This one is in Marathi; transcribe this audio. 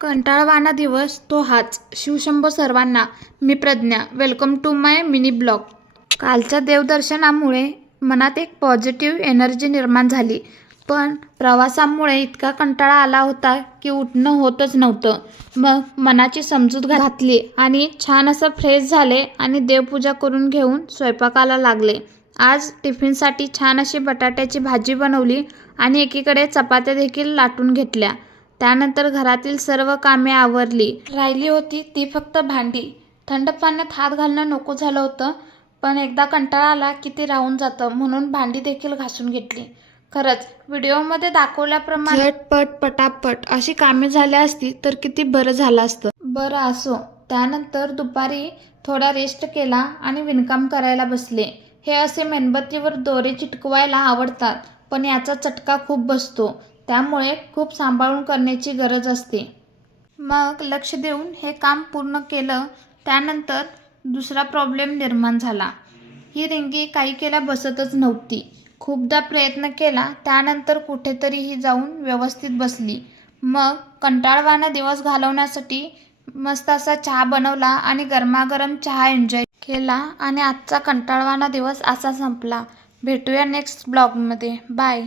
कंटाळवाणा दिवस तो हाच. शिवशंभो सर्वांना. मी Pradnya. Welcome to my mini blog. कालच्या देवदर्शनामुळे मनात एक पॉझिटिव्ह एनर्जी निर्माण झाली. पण प्रवासामुळे इतका कंटाळा आला होता की उठणं होतच नव्हतं. मग मनाची समजूत घातली आणि छान असं फ्रेश झाले आणि देवपूजा करून घेऊन स्वयंपाकाला लागले. आज टिफिनसाठी छान अशी बटाट्याची भाजी बनवली आणि एकीकडे चपात्या देखील लाटून घेतल्या. त्यानंतर घरातील सर्व कामे आवरली. राहिली होती ती फक्त भांडी. थंड पाण्यात हात घालणं नको झालं होतं, पण एकदा कंटाळा आला की ते राहून जातं, म्हणून भांडी देखील घासून घेतली. खरंच व्हिडिओमध्ये दाखवल्याप्रमाणे झटपट पटापट अशी कामे झाली असती तर किती बरं झालं असतं. बरं असो. त्यानंतर दुपारी थोडा रेस्ट केला आणि विणकाम करायला बसले. हे असे मेणबत्तीवर दोरे चिटकवायला आवडतात, पण याचा चटका खूप बसतो, त्यामुळे खूप सांभाळून करण्याची गरज असते. मग लक्ष देऊन हे काम पूर्ण केलं. त्यानंतर दुसरा प्रॉब्लेम निर्माण झाला. ही रिंगी काही केल्या बसतच नव्हती. खूपदा प्रयत्न केला, त्यानंतर कुठेतरीही जाऊन व्यवस्थित बसली. मग कंटाळवाणा दिवस घालवण्यासाठी मस्त असा चहा बनवला आणि गरमागरम चहा एन्जॉय केला आणि आजचा कंटाळवाणा दिवस असा संपला. भेटूया नेक्स्ट ब्लॉगमध्ये. बाय.